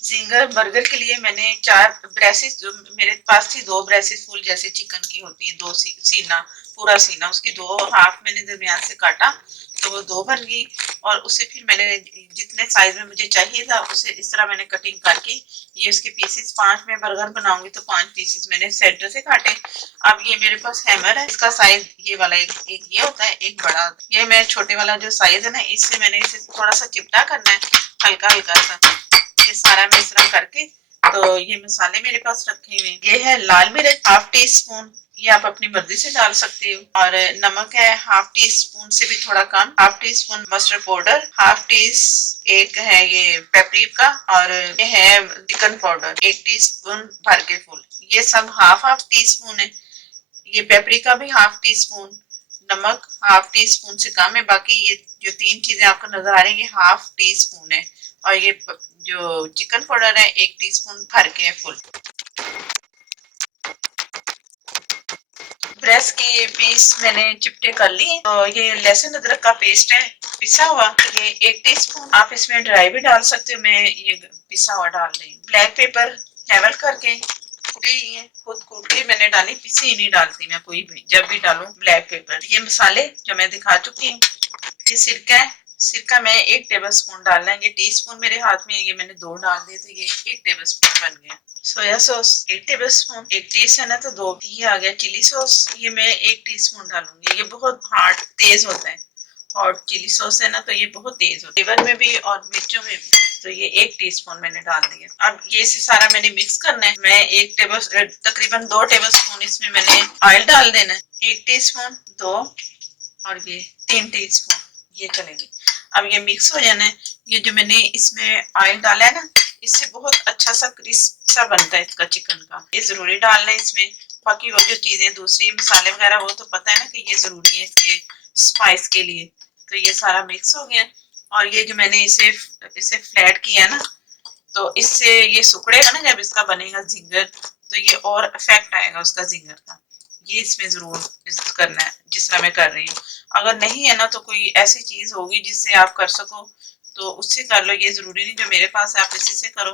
Ginger burger के लिए मैंने 4 ब्रेसेस, जो मेरे पास थी 2 ब्रेसेस फुल जैसे चिकन की होती है, 2 सीना, पूरा सीना, उसकी 2 हाफ मैंने दरमियान से काटा तो वो 2 बन गई। और उसे फिर मैंने जितने साइज में मुझे चाहिए था उसे इस तरह मैंने कटिंग करके ये उसके पीसेस 5 में बर्गर बनाऊंगी तो 5 पीसेस मैंने सेंटर से काटे। अब ये मेरे पास हैमर है, इसका साइज ये वाला एक ये होता है, एक बड़ा। ये मैं छोटे वाला जो साइज है ना, इससे मैंने इसे थोड़ा सा चिपटा करना है, हल्का हल्का सा। ये सारा मिश्रण करके, तो ये मसाले मेरे पास रखे हुए हैं। ये है लाल मिर्च हाफ टी स्पून, ये आप अपनी मर्जी से डाल सकते हो। और नमक है हाफ टी स्पून से भी थोड़ा कम, half teaspoon mustard powder, half tea, एक है ये पेपरिका, और ये है चिकन पाउडर 1 टीस्पून भर के फुल। ये सब हाफ हाफ टी स्पून है। ये पेपरिका भी हाफ टी स्पून, नमक हाफ टी स्पून से कम है। बाकी ये जो 3 चीजें आपको नजर आ रही है ये हाफ टी स्पून है। और ये जो चिकन पाउडर है 1 टीस्पून भर के है फुल। ब्रेस्ट के पीस मैंने चिपटे कर लिए। तो ये लहसुन अदरक का पेस्ट है पिसा हुआ, ये 1 टीस्पून। आप इसमें ड्राई भी डाल सकते हो, मैं ये पिसा हुआ डाल रही हूँ। ब्लैक पेपर लेवल करके कुटी है, खुद कूट के मैंने डाली, पिसी नहीं डालती मैं कोई भी जब भी डालूं ब्लैक पेपर। ये मसाले जो मैं दिखा चुकी हूँ। ये सिरका है, सिरका मैं 1 टेबल स्पून डालना है। ये टीस्पून मेरे हाथ में है, ये मैंने 2 डाल दिए तो ये 1 टेबल स्पून बन गया। Soya sauce 1 table spoon, 1 teaspoon है ना तो 2। ये आ गया चिली सॉस, ये मैं 1 टीस्पून डालूंगी। ये बहुत हार्ड तेज होता है, हॉट चिली सॉस है ना तो ये बहुत तेज होता है फ्लेवर में भी और मिर्चों में भी। तो ये 1 टीस्पून मैंने डाल दिया। अब ये से सारा मैंने मिक्स करना है। मैं 1 टेबल तकरीबन 2 टेबल स्पून इसमें मैंने ऑयल डाल देना है। 1 टीस्पून, 2 और ये 3 टीस्पून, ये चलेंगे। अब ये मिक्स हो जाना है। ये जो मैंने इसमें ऑयल डाला है ना, इससे बहुत अच्छा सा क्रिस्प सा बनता है इसका चिकन का, ये जरूरी डालना है इसमें। बाकी वो जो चीजें दूसरी मसाले वगैरह वो तो पता है ना कि ये जरूरी है इसके स्पाइस के लिए। तो ये सारा मिक्स हो गया। और ये जो मैंने इसे फ्लैट किया ना, तो इससे ये सुखड़ेगा ना जब इसका बनेगा जिंगर, तो ये और इफेक्ट आएगा उसका जिंगर का। ये इसमें जरूर करना है जिस तरह मैं कर रही हूँ। अगर नहीं है ना तो कोई ऐसी चीज होगी जिससे आप कर सको तो उससे कर लो, ये जरूरी नहीं जो मेरे पास है आप इसी से करो।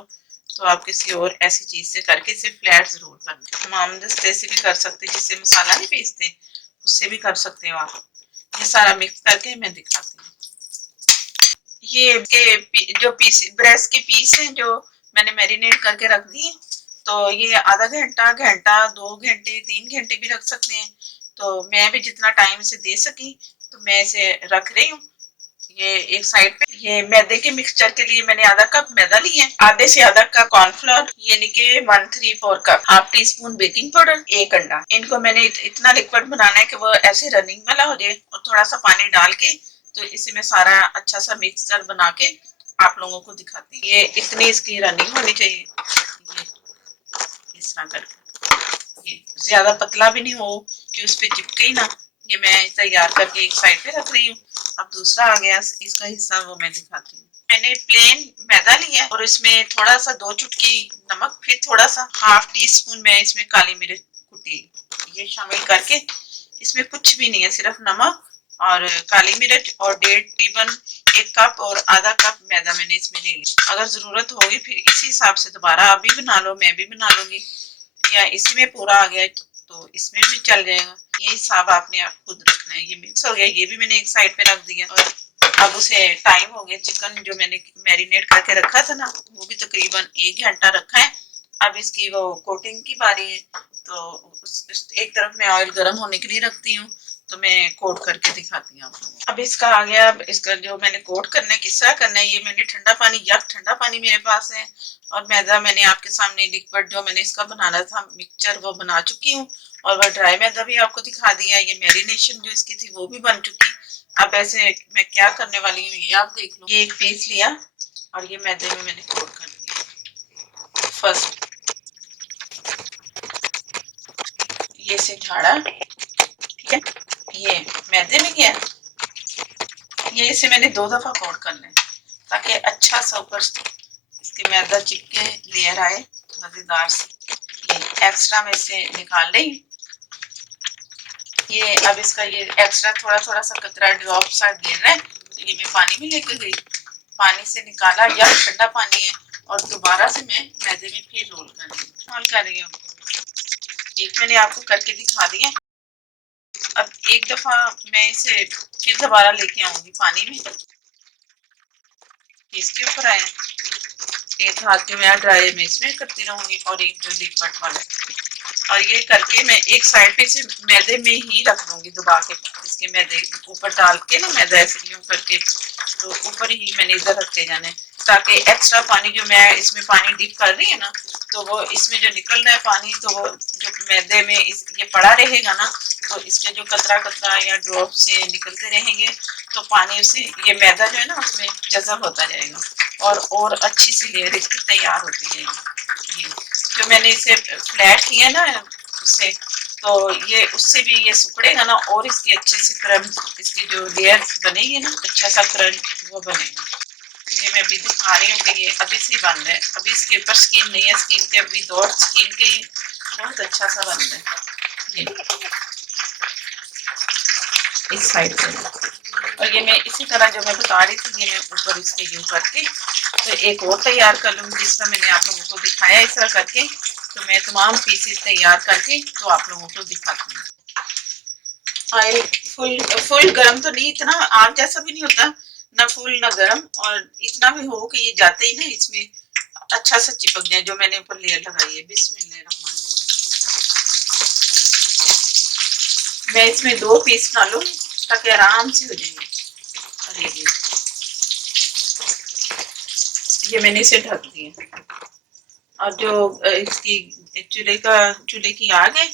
तो आप किसी और ऐसी चीज से करके इसे फ्लैट जरूर करना। हमाम दस्ते से भी कर सकते, जिससे मसाला नहीं पीसते, उससे भी कर सकते हो आप। ये सारा मिक्स करके मैं दिखाती हूँ। ये के जो पीस ब्रेस्ट के पीस हैं जो मैंने मैरिनेट करके रख दिए, तो ये आधा घंटा, घंटा, 2 घंटे, 3 घंटे भी रख सकते हैं। तो मैं भी जितना टाइम इसे दे सकी तो मैं इसे रख रही हूँ। ये एक साइड पे। ये मैदे के मिक्सचर के लिए मैंने आधा कप मैदा लिया है, आधे से आधा कप कॉर्नफ्लोर, यानी कि 1/3 cup, half tea spoon baking powder, 1 अंडा। इनको मैंने इतना लिक्विड बनाना है कि वो ऐसे रनिंग वाला हो जाए, और थोड़ा सा पानी डाल के तो इसे मैं सारा अच्छा सा मिक्सचर बना के आप लोगों को दिखाती हूँ। ये इतनी इसकी रनिंग होनी चाहिए, ये इस तरह करके। ये ज्यादा पतला भी नहीं हो कि उस पर चिपके ही ना। ये मैं तैयार करके एक साइड पे रख रही हूँ। अब दूसरा आ गया इसका हिस्सा, वो मैं दिखाती हूँ। मैंने प्लेन मैदा लिया और इसमें थोड़ा सा 2 चुटकी नमक, फिर थोड़ा सा हाफ टी स्पून मैं इसमें काली मिर्च कुटी, ये शामिल करके, इसमें कुछ भी नहीं है सिर्फ नमक और काली मिर्च, और 1.5 कप और आधा कप मैदा मैंने इसमें ले लिया। अगर जरूरत होगी फिर इसी हिसाब से दोबारा आप भी बना लो, मैं भी बना लूंगी, या इसी में पूरा आ गया तो इसमें भी चल जाएगा। ये हिसाब आपने आप खुद रखना है। ये मिक्स हो गया, ये भी मैंने एक साइड पे रख दिया। और अब उसे टाइम हो गया, चिकन जो मैंने मैरिनेट करके रखा था ना वो भी तकरीबन 1 घंटा रखा है। अब इसकी वो कोटिंग की बारी है। तो एक तरफ मैं ऑयल गर्म होने के लिए रखती हूँ, तो मैं कोट करके दिखाती हूँ आपको। अब इसका आ गया। अब इसका जो मैंने कोट करना है, किस तरह करना है, ये मैंने ठंडा पानी, या ठंडा पानी मेरे पास है, और मैदा मैंने आपके सामने लिक्विड जो मैंने इसका बनाना था मिक्सचर वो बना चुकी हूँ, और वह ड्राई मैदा भी आपको दिखा दिया। ये मैरिनेशन जो इसकी थी वो भी बन चुकी। अब ऐसे मैं क्या करने वाली हूँ ये आप देख लो। ये एक पीस लिया और ये मैदे में मैंने कोट कर दिया। फर्स्ट ये से झाड़ा, ठीक है, ये मैदे में गया, ये इसे मैंने 2 दफा कोट करना है ताकि अच्छा सा ऊपर इसके मैदा चिपके लेयर आए मजेदार से। ये एक्स्ट्रा में इसे निकाल रही। ये अब इसका ये एक्स्ट्रा थोड़ा थोड़ा सा कतरा ड्रॉप सा गिर रहा है, तो ये मैं पानी में लेकर गई, पानी से निकाला, या ठंडा पानी है, और दोबारा से मैं मैदे में फिर रोल कर रही हूँ। एक मैंने आपको करके दिखा दिया। अब एक दफा मैं इसे फिर दोबारा लेके आऊंगी पानी में, इसके ऊपर आया, एक हाथ में मैं ड्राई में इसमें करती रहूंगी और एक जो लिक्विड वाला, और ये करके मैं एक साइड पे से मैदे में ही रख दूंगी दबा के, इसके मैदे ऊपर डाल के ना मैदा ऐसे यूं करके, तो ऊपर ही मैंने इधर रखते जाने, ताकि एक्स्ट्रा पानी जो मैं इसमें पानी डिप कर रही है ना, तो वो इसमें जो निकल रहा है पानी, तो वो जो मैदे में ये पड़ा रहेगा ना, तो इसके जो कतरा कतरा या ड्रॉप से निकलते रहेंगे, तो पानी से ये मैदा जो है ना उसमें जज़ब होता जाएगा और अच्छी सी लेयर इसकी तैयार होती जाएगी। ये जो मैंने इसे फ्लैट किया ना उससे, तो ये उससे भी ये सिकुड़ेगा ना, और इसकी अच्छे से क्रंच, इसकी जो लेयर बनेगी ना, अच्छा सा क्रंच वो बनेगा। ये मैं अभी दिखा रही हूँ कि ये अभी से बन रहा है, अभी इसके ऊपर स्किन नहीं है, स्किन के अभी दो स्किन के बहुत अच्छा सा बन रहा है ये इस साइड से। और ये मैं इसी तरह जो मैं बता रही थी, ये मैं ऊपर इसके यूं करके तो एक और तैयार कर लूँगी, जिस तरह मैंने आप लोगों को दिखाया इस तरह करके, तो मैं तमाम पीसेस तैयार करके तो आप लोगों को दिखाती हूँ। ऑयल फुल फुल गर्म तो नहीं, इतना आग जैसा भी नहीं होता, ना फुल ना गर्म, और इतना भी हो कि ये जाते ही ना इसमें अच्छा सा चिपक जाए जो मैंने ऊपर लेयर लगाई है। बिस्मिल्लाहिर्रहमानिर्रहीम। मैं इसमें दो पीस डालूं ताकि आराम से हो जाएंगे। और ये मैंने इसे ढक दिया, और जो इसकी चूल्हे की आग है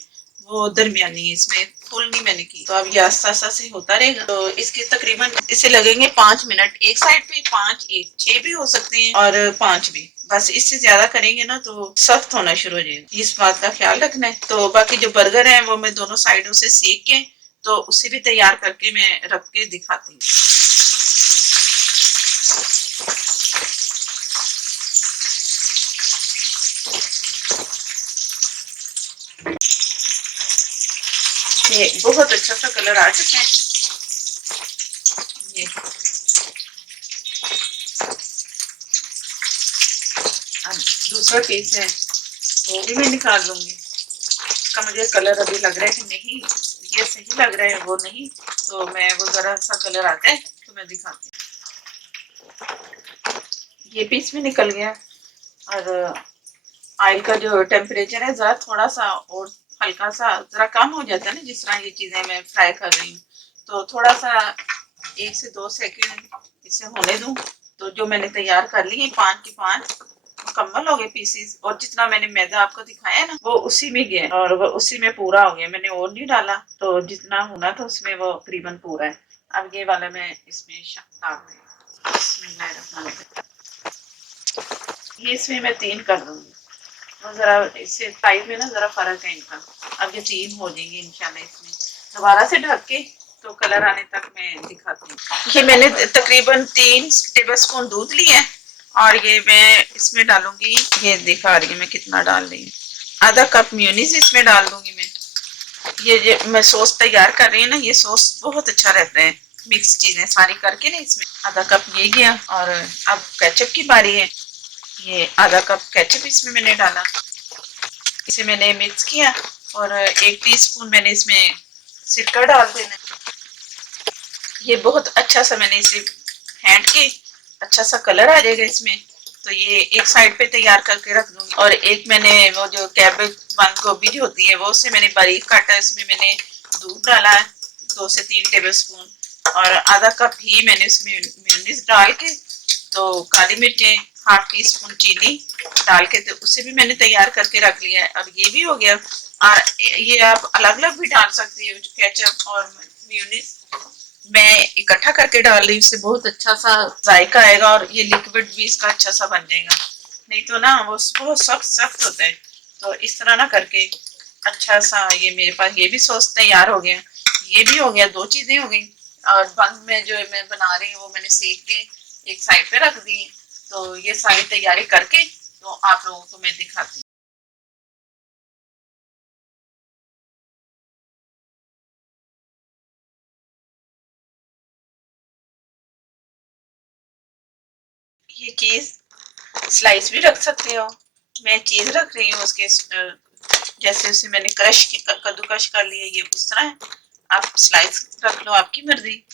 वो दरमियानी है, इसमें फुल नहीं मैंने की, तो अब ये आस्ता आस्ता से होता रहेगा। तो इसके तकरीबन इसे लगेंगे 5 मिनट एक साइड पे, 5 एक 6 भी हो सकते हैं और 5 भी, बस इससे ज्यादा करेंगे ना तो सख्त होना शुरू हो जाएगा, इस बात का ख्याल रखना है। तो बाकी जो बर्गर है वो मैं दोनों साइडों से सेक के तो उसे भी तैयार करके मैं रख के दिखाती हूँ। ये बहुत अच्छा सा कलर आ चुका है। ये दूसरा पीस है वो भी मैं निकाल लूंगी, इसका मुझे कलर अभी लग रहा है कि नहीं ये सही लग रहा है, वो नहीं, तो मैं वो जरा सा कलर आता है तो मैं दिखाती हूँ। ये पीस भी निकल गया, और ऑयल का जो टेम्परेचर है जरा थोड़ा सा और हल्का सा जरा कम हो जाता है ना, जिस तरह ये चीजें मैं फ्राई कर रही हूँ, तो थोड़ा सा 1 से 2 सेकंड इसे होने दूं। तो जो मैंने तैयार कर ली है 5 के 5 मुकम्मल हो गए पीसीस, और जितना मैंने मैदा आपको दिखाया ना वो उसी में गया, और वो उसी में पूरा हो गया, मैंने और नहीं डाला, तो जितना होना था उसमें वो तकरीबन पूरा है। अब ये वाला मैं इसमें डाल दूंगी, ये इसमें मैं 3 कर दूंगी, और जरा इससे साइज में ना जरा फर्क है इनका। अब ये 3 हो जाएंगे इंशाल्लाह, इसमें दोबारा से ढक के तो कलर आने तक मैं दिखाती हूँ। ये मैंने तकरीबन 3 टेबलस्पून दूध लिया है, और ये मैं इसमें डालूंगी, ये दिखा रही हूँ मैं कितना डाल रही हूँ, आधा कप म्यूनीस इसमें डाल दूंगी मैं। ये मैं सॉस तैयार कर रही हूँ ना, ये सॉस बहुत अच्छा रहता है, मिक्स चीजें सारी करके ना इसमें आधा कप ये गया। और अब केचप की बारी है, ये आधा कप केचप इसमें मैंने डाला, इसे मैंने मिक्स किया, और 1 टीस्पून मैंने इसमें सिरका डाल देना। ये बहुत अच्छा सा मैंने इसे फेंट के अच्छा सा कलर आ जाएगा इसमें, तो ये एक साइड पे तैयार करके रख दूंगी। और एक मैंने वो जो कैबेज बंद गोभी जो होती है वो उसे मैंने बारीक काटा, इसमें मैंने दूध डाला है 2 से 3 टेबलस्पून, और आधा कप ही मैंने उसमें मेयोनीज डाल के, तो काली मिर्चें 1/2 टीस्पून चीनी डाल के तो उसे भी मैंने तैयार करके रख लिया है। और ये भी हो गया, और ये आप अलग अलग भी डाल सकते हो केचप और मेयोनीज, मैं इकट्ठा करके डाल रही हूँ, इससे बहुत अच्छा सा जायका आएगा, और ये लिक्विड भी इसका अच्छा सा बन जाएगा, नहीं तो ना वो बहुत सख्त सख्त होता है। तो इस तरह ना करके अच्छा सा ये मेरे पास ये भी सॉस तैयार हो गया, ये भी हो गया, 2 चीजें हो गई। और बंद में जो मैं बना रही हूँ वो मैंने सेक के एक साइड पे रख दी, तो ये सारी तैयारी करके तो आप लोगों को मैं दिखाती हूँ। ये चीज स्लाइस भी रख सकते हो। मैं चीज रख रही हूँ उसके जैसे उसे मैंने कद्दूकश कर लिया, ये उस तरह आप स्लाइस रख लो, आपकी मर्जी।